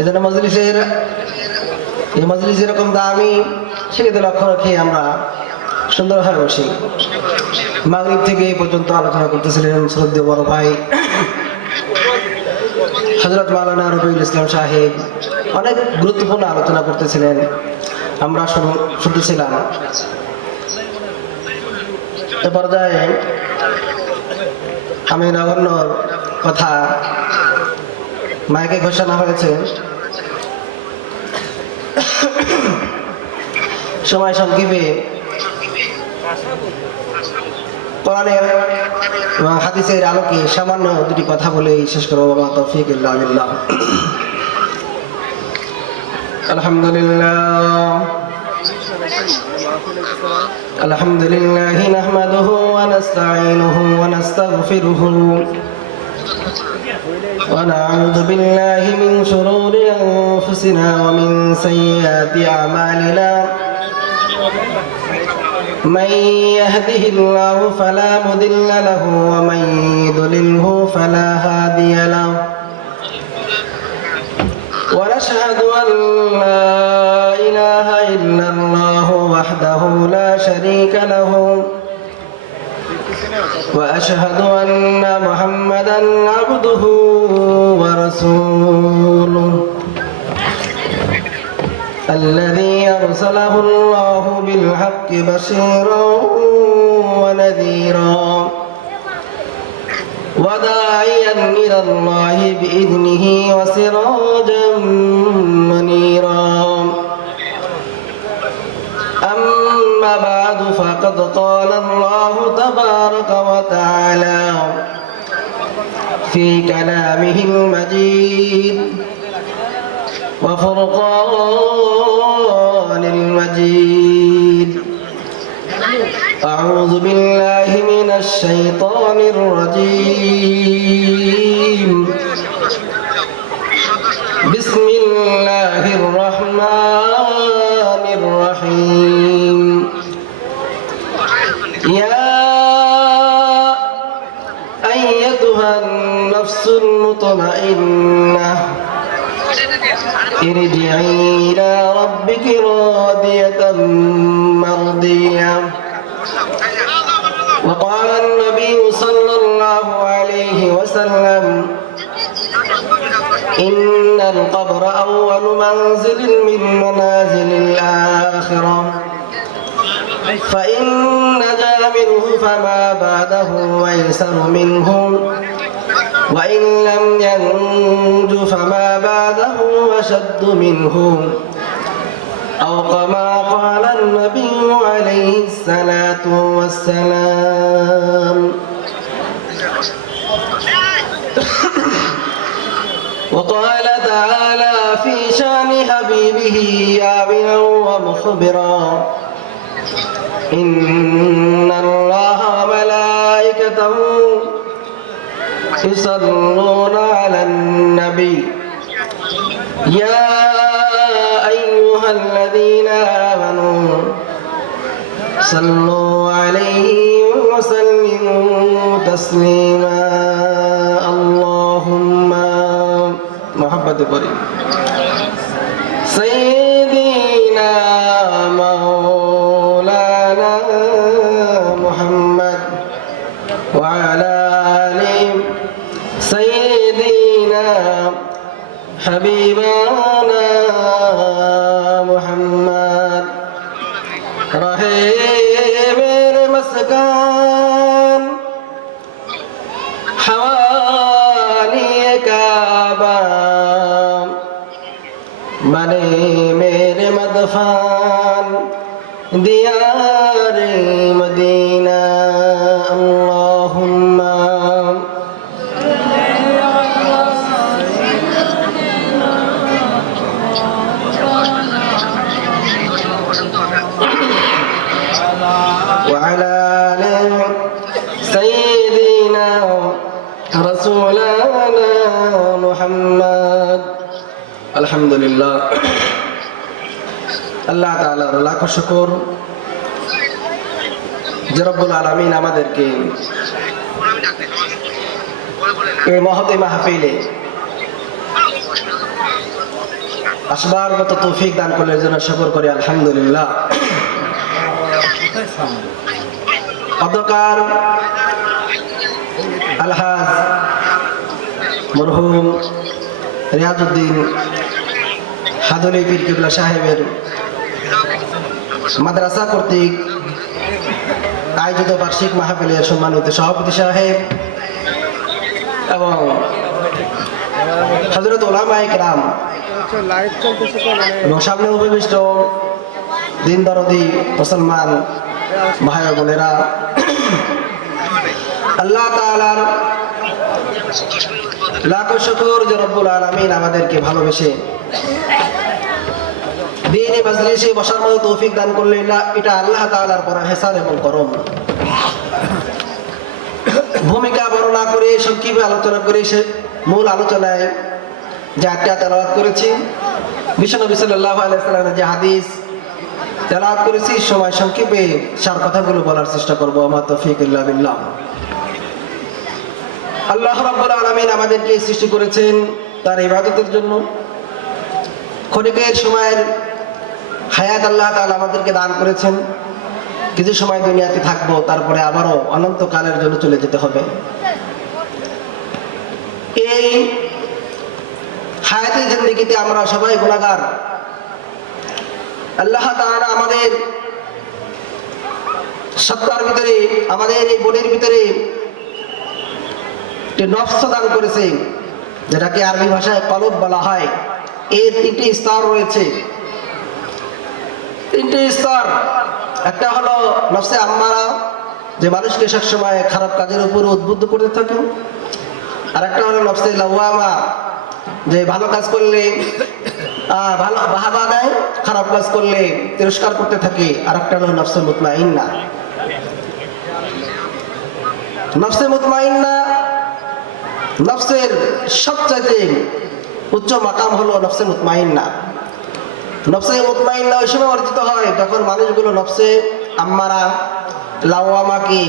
এজন্য মজলিসের এই মজলিস যেরকম দামি সেটাতে লক্ষ্য রেখে আমরা সুন্দরভাবে বসি। মাগরিব থেকে এই পর্যন্ত আলোচনা করতেছিলেন শ্রদ্ধেয় বড় ভাই হযরত মাওলানা রবিউল ইসলাম সাহেব। অনেক গুরুত্বপূর্ণ আলোচনা করতেছিলেন, আমরা শুনতেছিলাম। এ পর্যায়ে আমি নগণ্যর কথা মাইকে ঘোষণা হয়েছে, সময় সংক্ষেপে কোরআনের এবং হাদিসের আলোকে সামান্য দুটি কথা বলেই শেষ করব। তৌফিক ইল্লা বিল্লাহ। আলহামদুলিল্লাহ নাহমাদুহু ওয়া নাস্তাঈনুহু ওয়া নাস্তাগফিরুহু ওয়া নাউযু বিল্লাহি মিন শুরুরি আনফুসিনা ওয়া মিন সাইয়্যাতি আমালিনা। من يهده الله فلا مضل له ومن يضلله فلا هادي له ونشهد أن لا إله إلا الله وحده لا شريك له وأشهد أن محمدا عبده ورسوله الذي أرسله الله بالحق بشيرا ونذيرا وداعيا إلى الله بإذنه وسراجا منيرا. أما بعد فقد قال الله تبارك وتعالى في كلامه المجيد وفرقان المجيد. أعوذ بالله من الشيطان الرجيم. بسم الله الرحمن الرحيم. يا أيتها النفس المطمئنة ارجعي إلى ربك راضية مرضية. وقال النبي صلى الله عليه وسلم إن القبر أول منزل من منازل الآخرة فإن نجا منه فما بعده أيسر منه وإن لم ينج فما بعده أشد منه أو كما قال النبي عليه الصلاة والسلام. وقال تعالى في شان حبيبه آمنا ومخبرا إن الله وملائكته يصلون على النبي يا أيها الذين آمنوا صلوا عليه وسلموا تسليما. اللهم محبت قريب سيدنا مولانا محمد وعلى آله سيدنا حبيبنا محمد رہے میرے مسکن حوالی کعبہ بنے میرے مدفن دیار مدینہ. اللہم وعلى آل سيدنا رسولنا محمد. আলহামদুলিল্লাহ, আল্লাহ তাআলার লাখ শুকর যে রব্বুল আলামিন আমাদেরকে এই মহতে মাহফিলে আসবার মতো তৌফিক দান করলে যেন শুকর করি আলহামদুলিল্লাহ। অধ্যকার আলহাজ মরহুম রিয়াজউদ্দিন হাদলি পীর কিবলা সাহেবের মাদ্রাসা কর্তৃক আয়োজিত বার্ষিক মাহফিলের সম্মানিত সভাপতি সাহেব এবং হযরত উলামায়ে কেরাম এবং সামনে উপবিষ্ট দিন দরদি মুসলমান ভাই বোনেরা, আল্লাহ তাআলার লাখো শুকর যে রব্বুল আলামিন আমাদেরকে ভালোবেসে দ্বীনি মাজলিসে বসার মতো তৌফিক দান করলেন। এটা আল্লাহ তাআলার বড় ইহসান এবং করম। ভূমিকা বর্ণনা করে সংক্ষেপে আলোচনা করে সে মূল আলোচনায় যে আয়াতটা তেলাওয়াত করেছি, বিশ্বনবী সাল্লাল্লাহু আলাইহি ওয়াসাল্লামের যে হাদিস তেলাওয়াত করেছি, সময় সংক্ষেপে সার কথাগুলো বলার চেষ্টা করব। আমা তৌফিক ইল্লা বিল্লাহ। আল্লাহ রাব্বুল আলামিন আমাদেরকে সৃষ্টি করেছেন তার ইবাদতের জন্য। ক্ষণিকের সময়ের হায়াত আল্লাহ তাআলা আমাদেরকে দান করেছেন। কিছু সময় দুনিয়াতে থাকবো, তারপরে আবারও অনন্তকালের জন্য চলে যেতে হবে। এই হায়াতের জিন্দেগিতে আমরা সবাই গুনাহগার। আল্লাহ তাআলা আমাদের সত্তার ভিতরে, আমাদের এই বডির ভিতরে একটি নফস দান করেছে, যেটাকে আরবি ভাষায় কলব বলা হয়। এর তিনটি স্তর রয়েছে। তিনটি স্তর, একটা হলো নফসে আম্মারা, যে মানুষকে সবসময় খারাপ কাজের উপর উদ্বুদ্ধ করতে থাকে। আর একটা হলো নফসে লাওয়ামা, যে ভালো কাজ করলে ভালো বাহাবা দেয়, খারাপ কাজ করলে তিরস্কার করতে থাকে। আর একটা হলো নফসে মুতমাইন্না। নফসে মুতমাইন্না, নফসের সবচাইতে উচ্চ মাকাম হলো নফসে মুতমাইন্না। নফসে মুতমাইন্না ওই সময় অর্জিত হয় যখন মানুষগুলো নফসে আম্মারা লাওয়ামাকে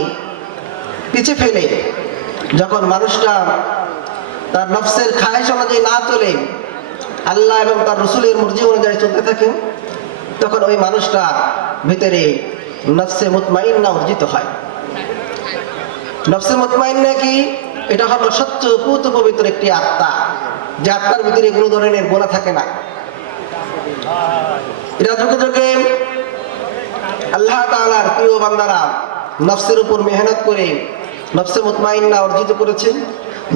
পিছিয়ে ফেলে, যখন মানুষটা তার নফসের খায়েশ অনুযায়ী না চলে, আল্লাহ এবং তার রসুলের মর্জি অনুযায়ী চলতে থাকে, তখন ওই মানুষটা ভিতরে নফসে মুতমাইন্না অর্জিত হয়। নফসে মুতমাইন্না কি? এটা হলো স্বচ্ছ পুত পবিত্র একটি আত্মা, যে আত্মার ভিতরে কোনো ধরনের গোনা থাকে না। এরা যুগে যুগে আল্লাহ তাআলার প্রিয় বান্দারা নফসের উপর মেহনত করে নফসে মুতমাইন্না অর্জিত করেছেন,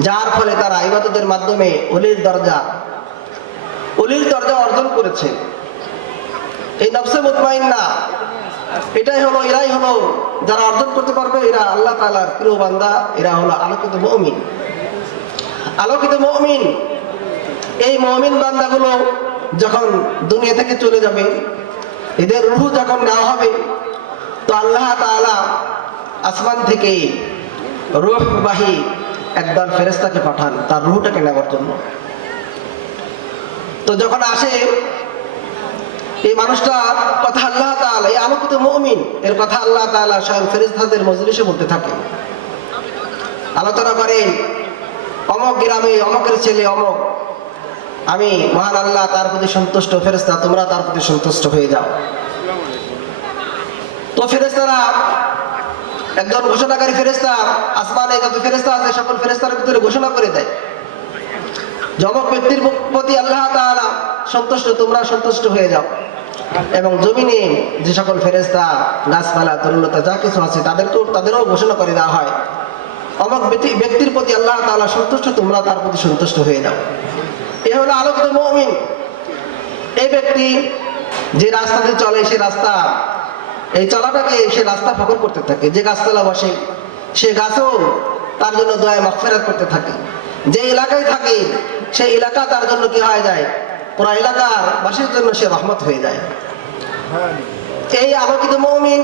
যার ফলে তারা ইবাদতের মাধ্যমে ওলির দরজা অর্জন করেছে। এই নফসে মুতমাইন্না এরাই হলো যারা অর্জন করতে পারবে। এরা আল্লাহ তাআলার প্রিয় বান্দা, এরা হলো আলোকিত মুমিন। আলোকিত মুমিন, এই মুমিন বান্দাগুলো যখন দুনিয়া থেকে চলে যাবে, এদের রূহ যখন নেওয়া হবে, তো আল্লাহ তাআলা আসমান থেকে রূহবাহী একদল ফেরেশতাকে পাঠান তার রূহটাকে নেওয়ার জন্য। তো যখন আসে এই মানুষটার কথা আল্লাহ তাআলা, এই আলোকিত মুমিন এর কথা আল্লাহ তাআলা স্বয়ং ফেরেশতাদের মজলিসে বলতে থাকে, আলোচনা করে, অমক গ্রামে অমকের ছেলে অমক, আমি মহান আল্লাহ তার প্রতি সন্তুষ্ট, ফেরেশতা তোমরা তার প্রতি সন্তুষ্ট হয়ে যাও। তো ফেরেশতারা একজন ঘোষণাকারী ফেরেশতা, আসমানে যত ফেরেশতা আছে সকল ফেরেশতার ভিতরে ঘোষণা করে দেয়, যমক ব্যক্তির প্রতি আল্লাহ তাআলা সন্তুষ্ট, তোমরা সন্তুষ্ট হয়ে যাও। এবং জমিনে যে সকল ফেরেশতা, গাছপালা, তরুলতা যা কিছু আছে তাদেরও ঘোষণা করে দেওয়া হয়, অমক ব্যক্তির প্রতি আল্লাহ তাআলা সন্তুষ্ট, তোমরা তার প্রতি সন্তুষ্ট হয়ে যাও। এ হলো আলোকিত মুমিন। এই ব্যক্তি যে রাস্তাতে চলে, সে রাস্তা, এই চলাটাকে সে রাস্তা ফকর করতে থাকে। যে গাছতলা বসে সে গাছও তার জন্য দোয়া মাগফিরাত করতে থাকে। যে এলাকায় থাকে সেই এলাকা তার জন্য কি হয়ে যায়, পুরা এলাকার বাসীর জন্য সে রহমত হয়ে যায়। এই আলোকিত মুমিন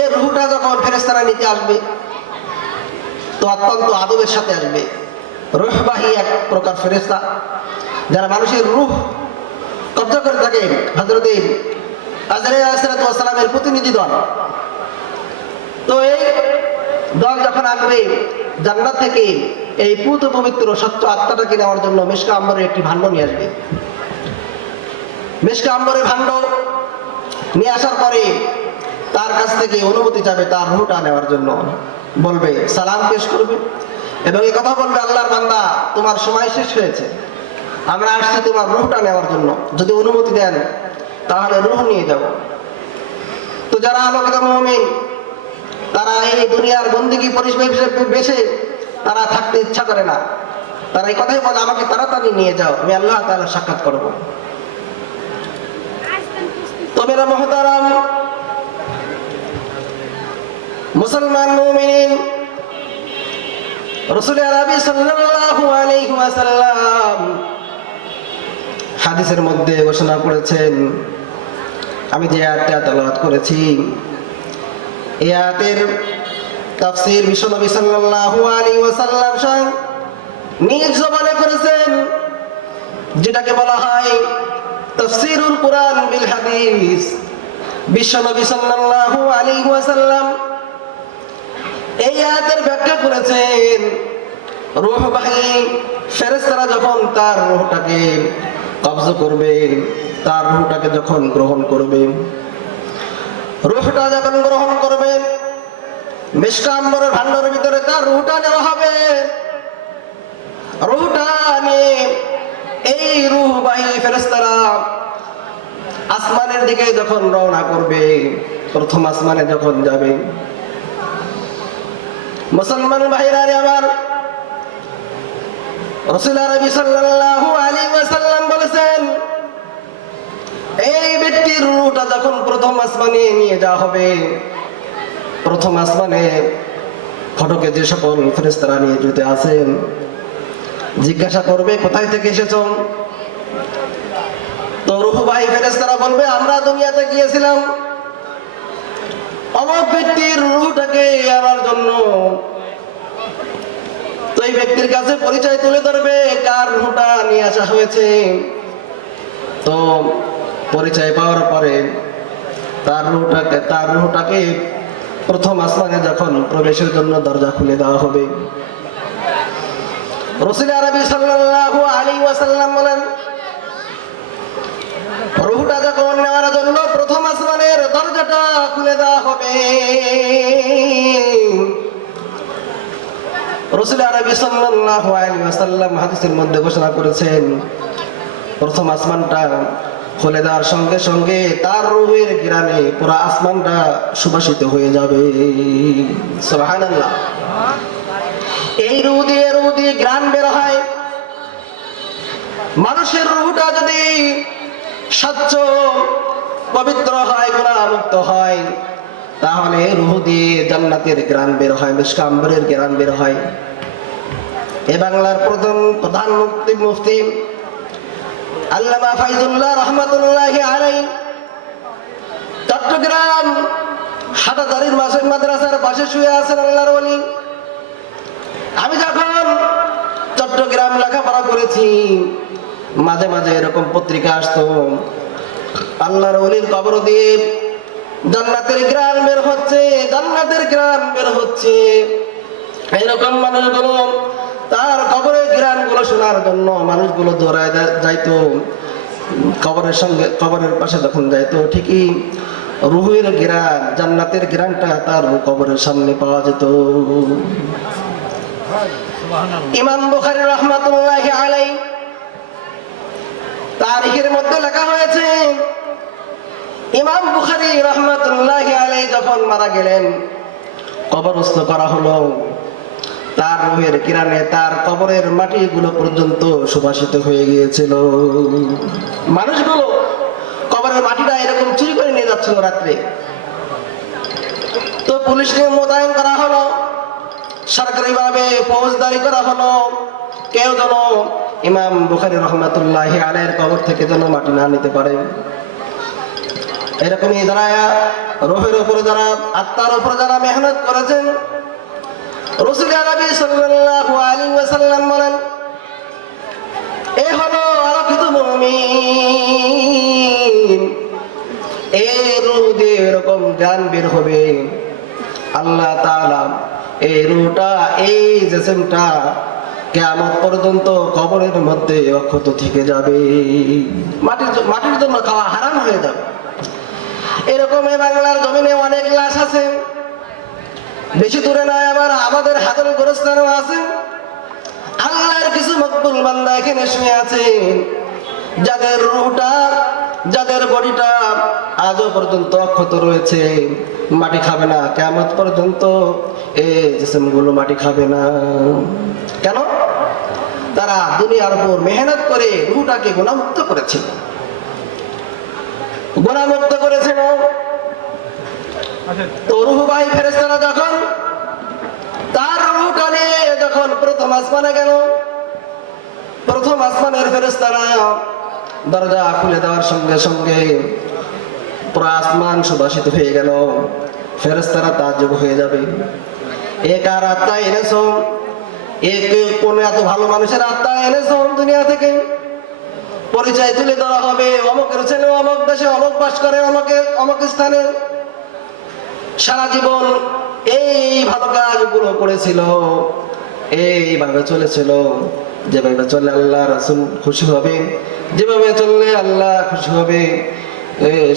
এর রূহটা যখন ফেরেশতারা নিতে আসবে, তো অত্যন্ত আদবের সাথে আসবে। রূহবাহী এক প্রকার ফেরেশতা যারা মানুষের রূহ কব্জা করে থাকে, হযরত আজরাইল আলাইহিস সালামের প্রতিনিধি দল। তো এই দল যখন আসবে জান্নাত থেকে এই পুত পবিত্র স্বচ্ছ আত্মাটাকে নেওয়ার জন্য মিশকা আম্বরের একটি ভাণ্ড নিয়ে আসবে। মিশকা আম্বরের ভাণ্ড নিয়ে আসার পরে তার কাছ থেকে অনুমতি চাবে তার রূহটা নেওয়ার জন্য। বলবে, সালাম পেশ করবে এবং এই কথা বলবে, আল্লাহর বান্দা, তোমার সময় শেষ হয়েছে, আমরা আসছি তোমার রূহটা নেওয়ার জন্য, যদি অনুমতি দেন তাহলে রূহ নিয়ে যাব। তো যারা আলোকিত মুমিন, তারা এই দুনিয়ার বন্দিগি পরিবেশে বেশে তারা থাকতে ইচ্ছা করে না, তারা এই কথাই বলে, আমাকে তাড়াতাড়ি নিয়ে যাও, আমি আল্লাহ তাআলা সাক্ষাৎ করব। তো মেরা মুহতারাম মুসলমান মুমিন, রাসূল আরবি সাল্লাল্লাহু আলাইহি ওয়াসাল্লাম হাদিসের মধ্যে ঘোষণা করেছেন, আমি যে আয়াতটা তেলাওয়াত করেছি এই আয়াতের তাফসীর বিশ্বনবী সাল্লাল্লাহু আলাইহি ওয়াসাল্লাম স্বয়ং নিজ জবানে করেছেন, যেটাকে বলা হয় তাফসীরুল কুরআন বিল হাদিস। বিশ্বনবী সাল্লাল্লাহু আলাইহি ওয়াসাল্লাম এই আয়াতের ব্যাখ্যা করেছেন, রূহবাহী ফেরেশতারা যখন তার রূহটাকে কবজ করবে, তার রূহটাকে যখন গ্রহণ করবে, রূহটা যখন গ্রহণ করবে, মিশকা আম্বরের ভাণ্ডারের ভিতরে তার রূহটা নেওয়া হবে। রূহটা নিয়ে এই রূহবাহী ফেরেশতারা আসমানের দিকে যখন রওনা করবে, প্রথম আসমানে যখন যাবে, মুসলমান ভাইরা আমার, রাসূল আরবি সাল্লাল্লাহু আলাইহি ওয়াসাল্লাম বলেছেন, এই ব্যক্তির রূহটা যখন প্রথম আসমানে নিয়ে যাওয়া হবে, প্রথম আসমানে ফটকে যে সকল ফেরেশতারা নিয়োজিত আছেন জিজ্ঞাসা করবে, কোথায় থেকে এসেছো? তো রূহবাহী ফেরেশতারা বলবে, আমরা দুনিয়াতে গিয়েছিলাম অমুক ব্যক্তির রূহটাকে আনার জন্য। তো এই ব্যক্তির কাছে পরিচয় তুলে ধরবে কার রূহটা নিয়ে আসা হয়েছে। তো পরিচয় পাওয়ার পরে তার রূহটাকে প্রথম আসমানে যখন প্রবেশের জন্য দরজা খুলে দেওয়া হবে, রাসূল আরবি সাল্লাল্লাহু আলাইহি ওয়াসাল্লাম বলেন, রূহটা যখন নেওয়ার জন্য প্রথম আসমানের দরজাটা খুলে দেওয়া হবে, রাসূল আরবি সাল্লাল্লাহু আলাইহি ওয়াসাল্লাম হাদিসের মধ্যে ঘোষণা করেছেন, প্রথম আসমানটা খুলে দেওয়ার সঙ্গে সঙ্গে তার রূহের ঘ্রাণে পুরো আসমানটা সুবাসিত হয়ে যাবে। সুবহানাল্লাহ। এই রূহ দিয়ে ঘ্রাণ বের হয়। মানুষের রূহটা যদি স্বচ্ছ পবিত্র হয়, গুনাহমুক্ত হয়, তাহলে রূহ দিয়ে জান্নাতের ঘ্রাণ বের হয়, মিশকা আম্বরের ঘ্রাণ বের হয়। এ বাংলার প্রধান মুফতি আল্লামা ফাইজুল্লাহ রহমাতুল্লাহি আলাইহি চট্টগ্রাম হাটাজারির মাদ্রাসার পাশে শুয়ে আছেন আল্লাহর ওলি। আমি যখন চট্টগ্রাম লেখাপড়া করেছি, মাঝে মাঝে এরকম পত্রিকা আসতো, আল্লাহর ওলির কবর দিয়ে জান্নাতের ঘ্রাণ বের হচ্ছে, জান্নাতের ঘ্রাণ বের হচ্ছে। এরকম মানুষগুলো তার কবরের ঘ্রাণ গুলো শোনার জন্য মানুষগুলো দৌড়ায় যাইতো কবরের পাশে যখন যাইতো, ঠিকই রূহের ঘ্রাণ, জান্নাতের ঘ্রাণটা তার কবরের সামনে পাওয়া যেত। ইমাম বুখারী রাহমাতুল্লাহি আলাইহি তারিখের মধ্যে লেখা হয়েছে, ইমাম বুখারী রাহমাতুল্লাহি আলাইহি যখন মারা গেলেন, কবরস্থ করা হলো, তার রূহের ঘ্রাণে তার কবরের মাটিগুলো পর্যন্ত সুবাসিত হয়ে গিয়েছিল। মানুষগুলো কবরের মাটিটা এরকম চুরি করে নিয়ে যাচ্ছিল রাত্রে। তো পুলিশকে মোতায়েন করা হলো, সরকারিভাবে ফৌজদারি করা হলো, কেউ যেন ইমাম বুখারী রাহমাতুল্লাহি আলাইহির কবর থেকে যেন মাটি না নিতে পারে। এরকমই যারা রূহের উপরে, যারা আত্মার উপরে যারা মেহনত করেছেন, রাসূল আরবি সাল্লাল্লাহু আলাইহি ওয়াসাল্লাম বলেন, এ হলো আলোকিত মুমিন। এই রূহ দিয়ে এরকম জ্ঞান বের হবে, আল্লাহ তাআলা এই রুহটা, এই জিসমটা কিয়ামত পর্যন্ত কবরের মধ্যে অক্ষত থেকে যাবে, মাটির জন্য খাওয়া হারাম হয়ে যাবে। এরকম এই বাংলার জমিনে অনেক লাশ আছে, বেশি দূরে নয়, আবার আমাদের হাতের গোরস্থানও আছে। আল্লাহর কিছু মকবুল বান্দা এখানে শুয়ে আছেন, যাদের রূহটা, যাদের বডিটা আজও পর্যন্ত অক্ষত রয়েছে, মাটি খাবে না কিয়ামত পর্যন্ত। এই জিসমগুলো মাটি খাবে না। কেন? তারা দুনিয়ার উপর মেহনত করে রূহটাকে গুনাহমুক্ত করেছিল, গুনাহমুক্ত করেছিল। তো রূহবাহী ফেরেশতারা যখন তার রূহটা নিয়ে যখন প্রথম আসমানে গেল, প্রথম আসমানের ফেরেশতারা দরজা খুলে দেওয়ার সঙ্গে সঙ্গে পুরো আসমান সুবাসিত হয়ে গেল। ফেরেশতারা তাজ্জব হয়ে যাবে, এ কার আত্মা এনেছো? কোন এত ভালো মানুষের আত্মা এনেছো দুনিয়া থেকে? পরিচয় তুলে দেওয়া হবে, অমুকের ছেলে অমুক দেশে অমুক বাস করে, অমুক স্থানে সারা জীবন এই ভালো কাজগুলো করেছিল, এইভাবে চলেছিল, যেভাবে চললে আল্লাহ রাসূল খুশি হবে, যেভাবে চললে আল্লাহ খুশি হবে,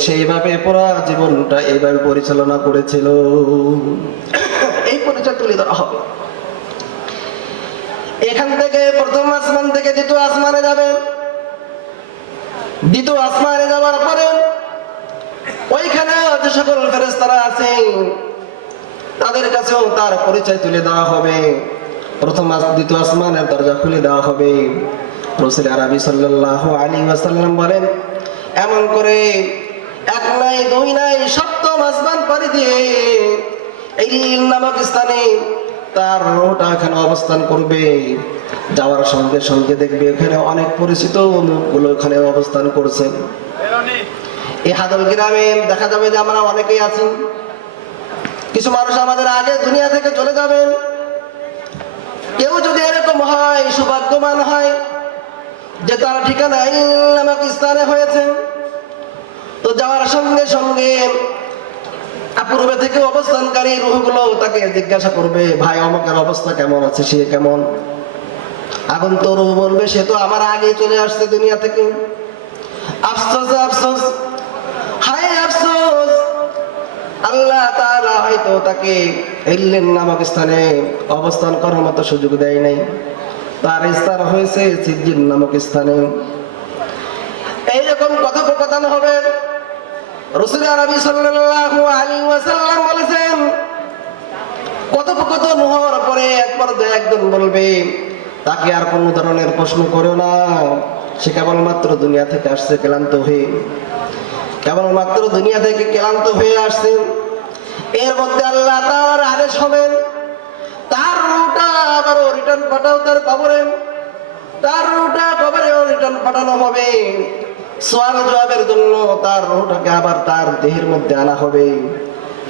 সেইভাবে পুরো জীবনটা এইভাবে পরিচালনা করেছিল। এই পরিচয় তুলে দেওয়া হবে। এখান থেকে প্রথম আসমান থেকে দ্বিতীয় আসমানে যাবে, দ্বিতীয় আসমানে যাওয়ার পরে ওইখানে যে সকল ফেরেশতারা আছে তাদের কাছেও তার পরিচয় তুলে দেওয়া হবে। প্রথম দ্বিতীয় আসমানের দরজা খুলে দেওয়া হবে। রাসূল আরবি সাল্লাল্লাহু আলাইহি ওয়াসাল্লাম বলেন, এমন করে এক নাই দুই নাই সপ্তম আসমান পাড়ি দিয়ে এই নামক স্থানে তার রূহটা এখানে অবস্থান করবে। যাওয়ার সঙ্গে সঙ্গে দেখবে এখানে অনেক পরিচিত লোকগুলো এখানে অবস্থান করছে। এই হাদল গ্রামে দেখা যাবে যে আমরা অনেকেই আছি, কিছু মানুষ আমাদের আগে দুনিয়া থেকে চলে যাবেন। কেউ যদি এরকম হয়, সৌভাগ্যবান হয় যে তার ঠিকানা এই নামক স্থানে হয়েছে, তো যাওয়ার সঙ্গে সঙ্গে পূর্বে থেকে অবস্থানকারী রূহগুলো তাকে জিজ্ঞাসা করবে, ভাই অমুকের অবস্থা কেমন আছে, সে কেমন? আগন্ত রূহ বলবে, সে তো আমার আগে চলে আসছে দুনিয়া থেকে। আফসোস আফসোস, হায় আফসোস, আল্লাহ তাআলা হয়তো তাকে ইল্লিন নামক স্থানে অবস্থান করার মতো সুযোগ দেয় নাই, তার স্থান হয়েছে সিজ্জিন নামক স্থানে। এইরকম কথোপকথন হবে। রাসূল আরবি সাল্লাল্লাহু আলাইহি ওয়াসাল্লাম বলেছেন, কথোপকথন হওয়ার পরে একজন বলবে, তাকে আর কোনো ধরনের প্রশ্ন করো না, সে কেবলমাত্র দুনিয়া থেকে আসছে ক্লান্ত হয়ে, কেবলমাত্র দুনিয়া থেকে ক্লান্ত হয়ে আসছে। এর মধ্যে আল্লাহ তাআলার আদেশ হবে, তার রূহটা আবারও রিটার্ন পাঠাও তার কবরে, তার রূহটা কবরেও রিটার্ন পাঠানো হবে। সওয়াল জবাবের জন্য তার রূহটাকে আবার তার দেহের মধ্যে আনা হবে।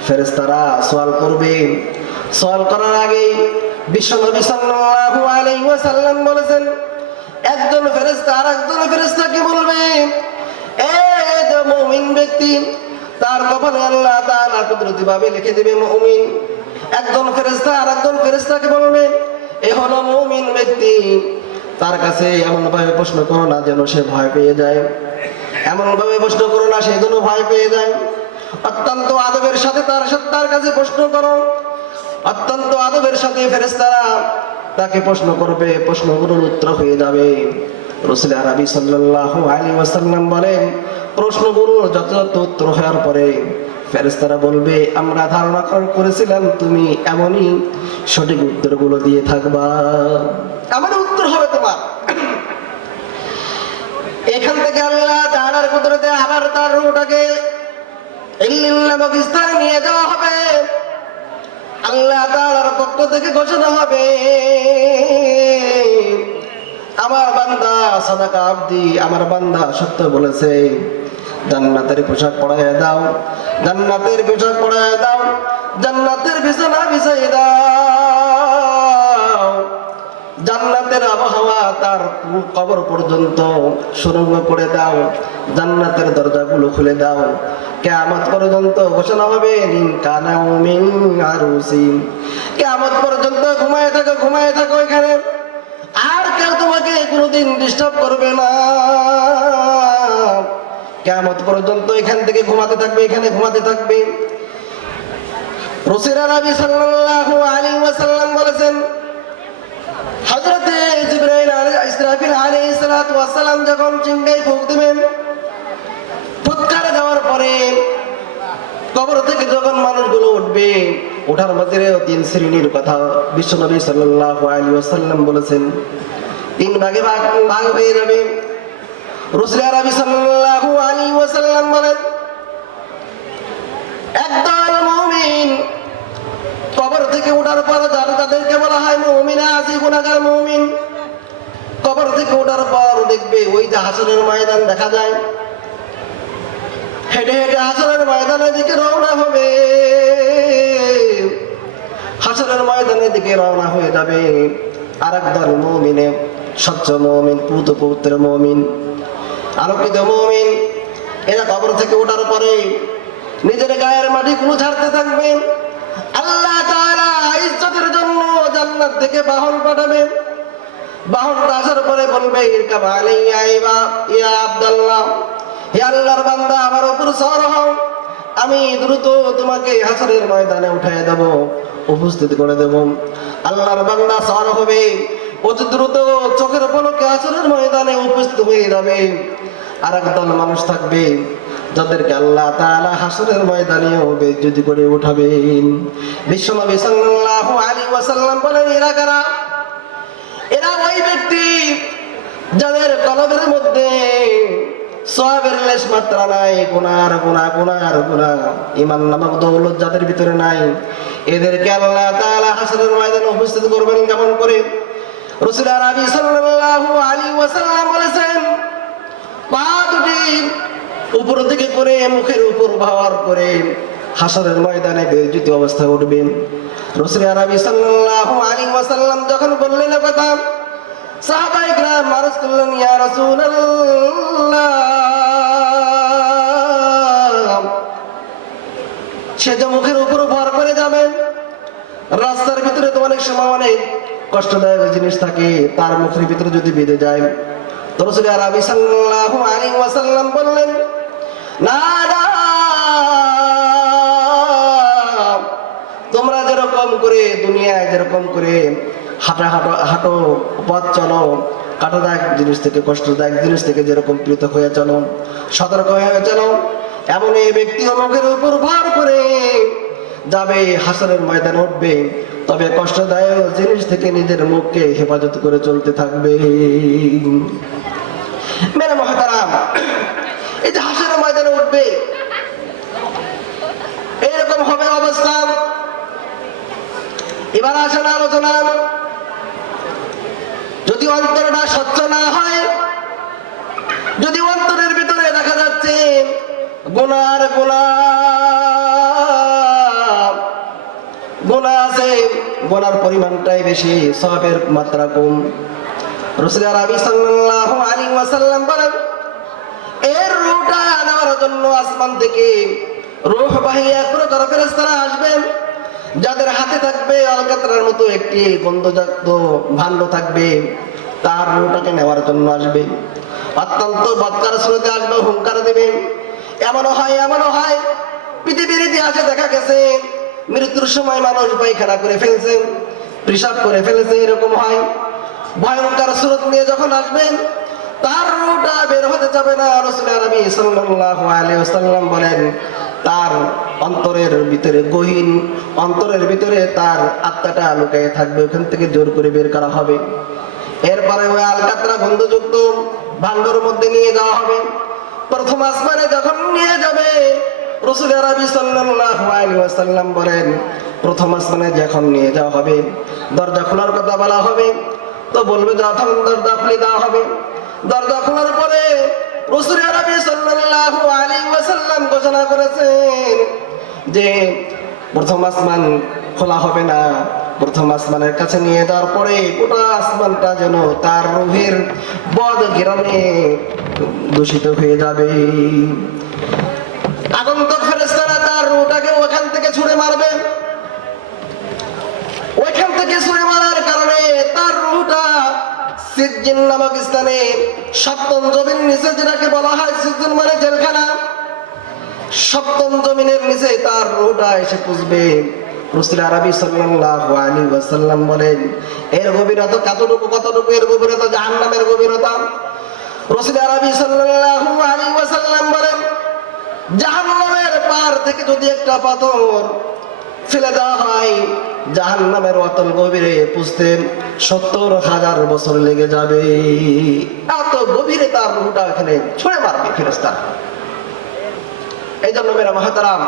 ফেরেশতারা সওয়াল করবে। সওয়াল করার আগে বিশ্বনবী সাল্লাল্লাহু আলাইহি ওয়াসাল্লাম বলেছেন, একজন ফেরেশতা আরেকজন ফেরেশতাকে বলবে, এই যে মুমিন ব্যক্তি, তার কপালে আল্লাহ তাআলা কুদরতি ভাবে লিখে দিবে মুমিন। একজন ফেরেশতা আরেকজন ফেরেশতাকে বলবে, এ হলো মুমিন ব্যক্তি, তার কাছে এমন ভাবে প্রশ্ন করো না যেন সে ভয় পেয়ে যায়, এমন ভাবে প্রশ্ন করো না সে যেন ভয় পেয়ে যায়। অত্যন্ত আদবের সাথে তার কাছে প্রশ্ন করো। অত্যন্ত আদবের সাথে ফেরেশতারা তাকে প্রশ্ন করবে, প্রশ্নগুলোর উত্তর হয়ে যাবে। রাসূল আরবি সাল্লাল্লাহু আলাইহি ওয়াসাল্লাম বলেন, প্রশ্নগুলোর যথাযথ উত্তর হওয়ার পরে ফেরেশতারা বলবে, আমরা ধারণা করেছিলাম তুমি এমনই সঠিক উত্তরগুলো দিয়ে থাকবা, আমার উত্তর হবে তোমার। এখান থেকে আল্লাহ তাআলার কুদরতে আবার তার রূহটাকে ইল্লিন নামক স্থানে নিয়ে যাওয়া হবে। আল্লাহ তাআলার পক্ষ থেকে ঘোষণা হবে, আমার বান্দা সাদাকা আব্দি, আমার বান্দা সত্য বলেছে, জান্নাতের পোশাক পরাইয়া দাও, জান্নাতের পোশাক পরাইয়া দাও, জান্নাতের বিছানা বিছাইয়া দাও। জান্নাতের আবহাওয়া তার কবর পর্যন্ত সুরঙ্গ করে দাও, জান্নাতের দরজাগুলো খুলে দাও। কিয়ামত পর্যন্ত ঘোষণা হবে নিন কানাউ মিন আরুসিন, কিয়ামত পর্যন্ত ঘুমায় থাকো এখানে, আর কেউ তোমাকে কোনোদিন ডিস্টার্ব করবে না। কিয়ামত পর্যন্ত এখান থেকে ঘুমাতে থাকবে, এখানে ঘুমাতে থাকবে। রাসূল নবী সাল্লাল্লাহু আলাইহি ওয়াসাল্লাম বলেছেন, হযরতে জিবরাইল ইসরাফিল আলাইহিস সালাতু ওয়াস সালাম যখন চিঙ্গাই ফুঁক দিবেন, ফুৎকার দেওয়ার পরে কবর থেকে যখন মানুষগুলো উঠবে, ওঠার মধ্যে তিন শ্রেণীর কথা বিশ্বনবী সাল্লাল্লাহু আলাইহি ওয়াসাল্লাম বলেছেন। তিন ভাগে ভাগ হয়ে যাবে। রাসূল নবী সাল্লাল্লাহু আলাইহি ওয়াসাল্লাম বলেন, একদল মুমিন কবর থেকে ওঠার পর তাদেরকে বলা হয় মুমিন, আছি গুনাহগার মুমিন। কবর থেকে ওঠার পর দেখবে ওই যে হাসরের ময়দান দেখা যায়, হেঁটে হেঁটে হাসরের ময়দানের দিকে রওনা হবে, হাসরের ময়দানের দিকে রওনা হয়ে যাবে। আর একদল মুমিনে, স্বচ্ছ মুমিন, পুত পবিত্র মুমিন, আলোকিত মুমিন, এরা কবর থেকে ওঠার পরে নিজের গায়ের মাটিগুলো ছাড়তে থাকবে। আল্লাহ তাআলা ইজ্জতের জন্য জান্নাত থেকে বাহন পাঠাবে। বাহনটা আসার পরে বলবে, ইরকাব আলাইয়া ইয়া আব্দুল্লাহ, হে আল্লাহর বান্দা আমার উপর সওয়ার হও, আমি দ্রুত তোমাকে হাসরের ময়দানে উঠিয়ে দেব, উপস্থিত করে দেব। আল্লাহর বান্দা সওয়ার হবে, অতি দ্রুত চোখের পলকে হাসরের ময়দানে উপস্থিত হয়ে যাবে। আর একদল মানুষ থাকবে যাদেরকে আল্লাহ তাআলা হাসরের ময়দানেও বেইজ্জতি করে উঠাবেন। বিশ্বনবী সাল্লাল্লাহু আলাইহি ওয়াসাল্লাম বলেন, এরা কারা? এরা ওই ব্যক্তি যাদের কলবের মধ্যে সওয়াবের লেশ মাত্রা নাই, গুনার গুনাহ, ঈমান নামক দৌলত যাদের ভিতরে নাই, এদেরকে আল্লাহ তাআলা হাসরের ময়দানে উপস্থিত করবেন। কেমন করে? রাসূল নবী সাল্লাল্লাহু আলাইহি ওয়াসাল্লাম বলেছেন, পা দুটি উপর দিকে করে মুখের উপর ভার করে হাসরের ময়দানে বেইজ্জতি অবস্থায় উঠবেন। রাসূল নবী সাল্লাল্লাহু আলাইহি ওয়াসাল্লাম যখন বললেন কথা, সাহাবায়ে কিরাম আরজ করলেন, ইয়া রাসূলুল্লাহ, সে যে মুখের উপর ভার করে যাবেন, রাস্তার ভিতরে তো অনেক সময় অনেক কষ্টদায়ক জিনিস থাকে, তার মুখের ভিতরে যদি বেঁধে যায়, তো রাসূল নবী সাল্লাল্লাহু আলাইহি ওয়াসাল্লাম বললেন, না না, তোমরা যেরকম করে দুনিয়ায় যেরকম করে হাঁটো পথ চলো, কাটাদায়ক জিনিস থেকে, কষ্টদায়ক জিনিস থেকে যেরকম পৃথক হয়ে চলো, সতর্ক হয়ে চলো, এমন এই ব্যক্তি মুখের উপর ভার করে যাবে, হাসরের ময়দানে উঠবে, তবে কষ্টদায়ক জিনিস থেকে নিজের মুখকে হেফাজত করে চলতে থাকবে। মেরে মুহতারাম, এই যে হাসরের ময়দানে উঠবে, এইরকম হবে অবস্থা। এবার আসেন আলোচনা, যদি অন্তরটা স্বচ্ছ না হয়, যদি অন্তরের ভিতরে দেখা যাচ্ছে গুনাহ আছে, গুনার পরিমাণটাই বেশি, সওয়াবের মাত্রা কম। রাসূল নবী সাল্লাল্লাহু আলাইহি ওয়াসাল্লাম বলেন, এর রূহটা নেওয়ার জন্য আসমান থেকে রূহবাহী এক প্রকার ফেরেশতারা আসবেন, যাদের হাতে থাকবে অলকাতরার মতো একটি গন্ধযুক্ত ভাণ্ড থাকবে, তার রূহটাকে নেওয়ার জন্য আসবে। অত্যন্ত বৎকার স্রোতে আসবে, হুঙ্কার দেবে। এমনও হয় পৃথিবীর ইতিহাসে দেখা গেছে, মৃত্যুর সময় মানুষ পায়খানা করে ফেলছে, পেশাব করে ফেলেছে, এরকম হয়। ভয়ঙ্কর স্রোত নিয়ে যখন আসবেন, তার রূহটা বের হতে যাবে না। রাসূল নবী সাল্লাল্লাহু আলাইহি ওয়াসাল্লাম বলেন, তার অন্তরের ভিতরে, গহীন অন্তরের ভিতরে তার আত্মাটা লুকিয়ে থাকবে, ওখান থেকে জোর করে বের করা হবে। এরপরে ওই আলকাতরা গন্ধযুক্ত ভাণ্ডের মধ্যে নিয়ে যাওয়া হবে। প্রথম আসমানে যখন নিয়ে যাবে, রাসূল নবী সাল্লাল্লাহু আলাইহি ওয়াসাল্লাম বলেন, প্রথম আসমানে যখন নিয়ে যাওয়া হবে, দরজা খোলার কথা বলা হবে, তো বলবে যখন দরজা খুলে দেওয়া হবে। দরজা খোলার পরে রাসূল নবী সাল্লাল্লাহু আলাইহি ওয়াসাল্লাম ঘোষণা করেছেন যে প্রথম আসমান খোলা হবে না, প্রথম আসমানের কাছে নিয়ে যাওয়ার পরে গোটা আসমানটা যেন তার রূহের বদ ঘিরণে দূষিত হয়ে যাবে। আগন্তুক ফেরেশতারা তার রূহটাকে ওখান থেকে ছুঁড়ে মারবে। ওইখান থেকে ছুঁড়ে মারার কারণে তার রূহটা সিজ্জিন নামক স্থানে সপ্তম জমিন নিচে, যেটাকে বলা হয় সিজ্জিন মানে জেলখানা, সপ্তম জমিনের নিচে তার রূহটা এসে পুষবে। রাসূল আরবি সাল্লাল্লাহু আলাইহি ওয়াসাল্লাম বলেন, এর গভীরতা কতটুকু এর গভীরতা জাহান্নামের গভীরতা। রাসূল আরবি সাল্লাল্লাহু আলাইহি ওয়াসাল্লাম বলেন, জাহান্নামের পার থেকে যদি একটা পাথর ফেলে দেওয়া হয়, জাহান্নামের অতল গভীরে পুষতে ৭০,০০০ বছর লেগে যাবে। এত গভীরে তার রূহটা এখানে ছুঁড়ে মারবে ফেরেশতা। এই জন্য মেরা মহাতারাম,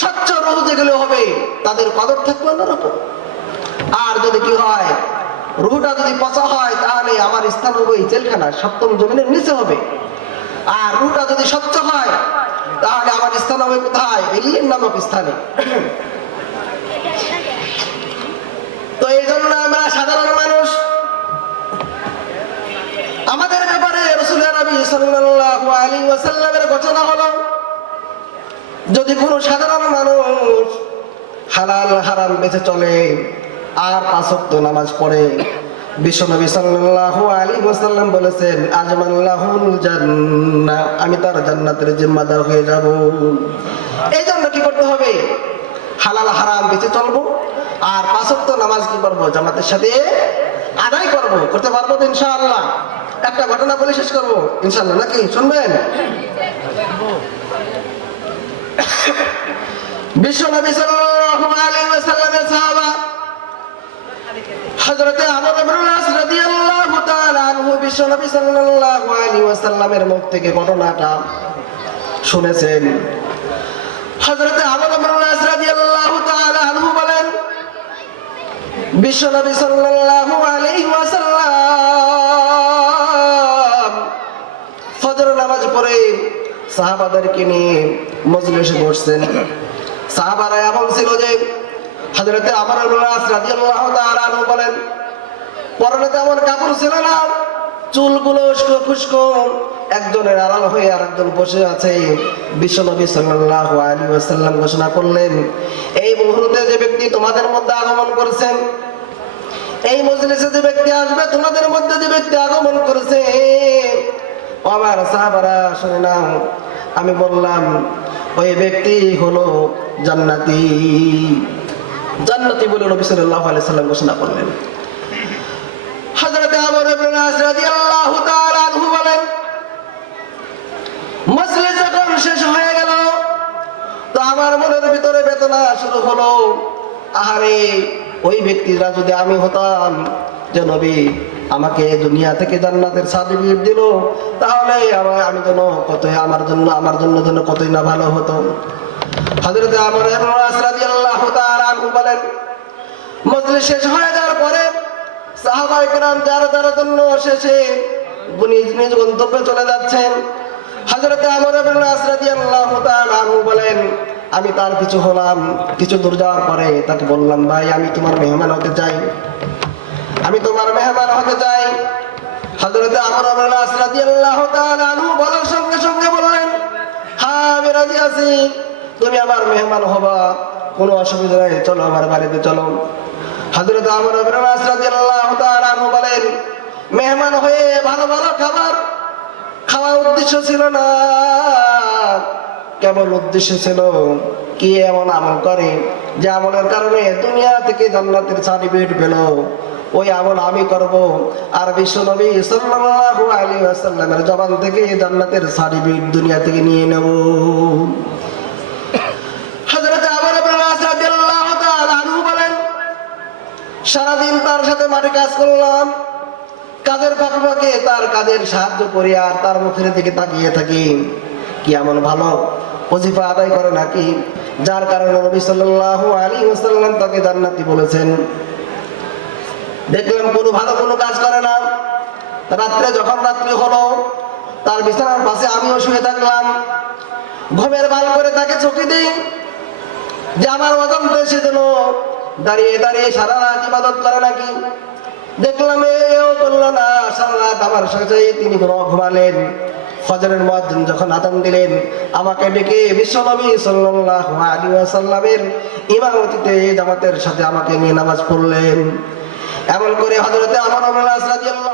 স্বচ্ছ রূহ যেগুলো হবে তাদের কদর থাকবে অন্যরকম। আর যদি কি হয়, রূহটা যদি পচা হয়, তাহলে আমার স্থান হবে এই জেলখানা, সপ্তম জমিনের নিচে হবে। আর রূহটা যদি স্বচ্ছ হয়, তাহলে আমার স্থান হবে কোথায়? এলিয়েন নামক স্থানে। তো এই জন্য আমরা সাধারণ মানুষ, আমাদের ব্যাপারে রাসূল নবী সাল্লাল্লাহু আলাইহি ওয়াসাল্লামের ঘোষণা হলো, যদি কোনো সাধারণ মানুষ হালাল হারাম বেঁচে চলে আর ৫ ওয়াক্ত নামাজ পড়ে, বিশ্বনবী সাল্লাল্লাহু আলাইহি ওয়াসাল্লাম বলেছেন, আজমাল্লাহুল জান্নাহ, আমি তার জান্নাতের জিম্মাদার হয়ে যাব। এই জন্য কি করতে হবে? হালাল হারাম বেঁচে চলবো, আর ৫ ওয়াক্ত নামাজ কি করবো? জামাতের সাথে আদায় করবো। করতে পারবো তো ইনশাআল্লাহ? একটা ঘটনা বলে শেষ করবো ইনশাআল্লাহ, নাকি শুনবেন? বিশ্বনবী সাল্লাল্লাহু আলাইহি ওয়াসাল্লামের সাহাবা হযরত আবু বকর রাদিয়াল্লাহু তাআলা আনহু বিশ্বনবী সাল্লাল্লাহু আলাইহি ওয়াসাল্লামের মুখ থেকে ঘটনাটা শুনেছেন। হযরত আবু বকর রাদিয়াল্লাহু তাআলা আনহু বলেন, বিশ্বনবী সাল্লাল্লাহু আলাইহি ওয়াসাল্লাম ফজর নামাজ পড়ে সাহাবাদেরকে নিয়ে মজলিসে বসছেন। সাহাবারা এমন ছিল যে হযরত আমর ইবনে আস রাদিয়াল্লাহু তাআলা আনহু বলেন, পরনে তেমন কাপড় ছিল না, চুলগুলো খুশকো, একজনের আড়াল হয়ে আরেকজন বসে আছে। বিশ্বনবী সাল্লাল্লাহু আলাইহি ওয়াসাল্লাম ঘোষণা করলেন, এই মুহূর্তে যে ব্যক্তি তোমাদের মধ্যে আগমন করেছেন, এই মজলিসে যে ব্যক্তি আসবে, তোমাদের মধ্যে যে ব্যক্তি আগমন করেছে, আমার সাহাবারা শুনে নাও। আমি বললাম, ওই ব্যক্তি হলো জান্নাতি। জান্নাতি বলে নবী সাল্লাল্লাহু আলাইহি ওয়াসাল্লাম ঘোষণা করলেন। হযরত আমর ইবনে আস রাদিয়াল্লাহু তাআলা আনহু বলেন, মজলিস যখন শেষ হয়ে গেল, তো আমার মনের ভিতরে বেদনা শুরু হলো। আহারে, ওই ব্যক্তিরা যদি আমি হতাম, যে নবী আমাকে দুনিয়া থেকে জান্নাতের সার্টিফিকেট দিল, তাহলে আমি যেন কতই আমার জন্য যেন কতই না ভালো হতো। হযরত আমর ইবনে আস রাদিয়াল্লাহু তাআলা আনহু বলেন, মজলিস শেষ হয়ে যাওয়ার পরে সাহাবায়ে কেরাম যার জন্য শেষে নিজ নিজ গন্তব্যে চলে যাচ্ছেন। হযরত আমর ইবনে আস রাদিয়াল্লাহু তাআলা আনহু বলেন, আমি তার পিছু হলাম। কিছু দূর যাওয়ার পরে তাকে বললাম, ভাই আমি তোমার মেহমান হতে চাই, আমি তোমার মেহমান হতে চাই। হযরত আমর ইবনে আস রাদিয়াল্লাহু তাআলা আনহু বলার সঙ্গে সঙ্গে বললেন, হ্যাঁ আমি রাজি আছি, তুমি আমার মেহমান হবা, কোনো অসুবিধা নেই, চলো আমার বাড়িতে চলো। হযরত আমর ইবনে আস রাদিয়াল্লাহু তাআলা আনহু বলেন, মেহমান হয়ে ভালো ভালো খাবার খাওয়া উদ্দেশ্য ছিল না, কেবল উদ্দেশ্য ছিল কি এমন আমল করে যে আমলের কারণে দুনিয়া থেকে জান্নাতের সার্টিফিকেট পেল, ওই আমল আমি করব, আর বিশ্বনবী সাল্লাল্লাহু আলাইহি ওয়াসাল্লামের জবান থেকে জান্নাতের সার্টিফিকেট দুনিয়া থেকে নিয়ে নেব। হযরত আমর ইবনে আস রাদিয়াল্লাহু তাআলা আনহু বলেন, সারাদিন তার সাথে মাঠে কাজ করলাম, কাজের ফাঁকে ফাঁকে তার কাজের সাহায্য করি, আর তার মুখের দিকে তাকিয়ে থাকি, কি এমন ভালো ওজিফা আদায় করে নাকি, যার কারণে নবী সাল্লাল্লাহু আলাইহি ওয়াসাল্লাম তাকে জান্নাতি বলেছেন। দেখলাম কোনো ভালো কোনো কাজ করে না। রাত্রে যখন রাত্রি হলো, তার বিছানার পাশে আমিও শুয়ে থাকলাম, ঘুমের ভান করে তাকে চোখে দিই যে আমার অজান্তে সে যেন দাঁড়িয়ে দাঁড়িয়ে সারা রাত ইবাদত করে নাকি? দেখলাম এও করলো না, সারা রাত আমার সাথে তিনি ঘুমালেন। ফজরের মুয়াজ্জিন যখন আযান দিলেন, আমাকে ডেকে বিশ্বনবী সাল্লাল্লাহু আলাইহি ওয়াসাল্লামের ইমামতিতে জামাতের সাথে আমাকে নিয়ে নামাজ পড়লেন। এমন করে হযরতে আমর ইবনে আস রাদিয়াল্লাহু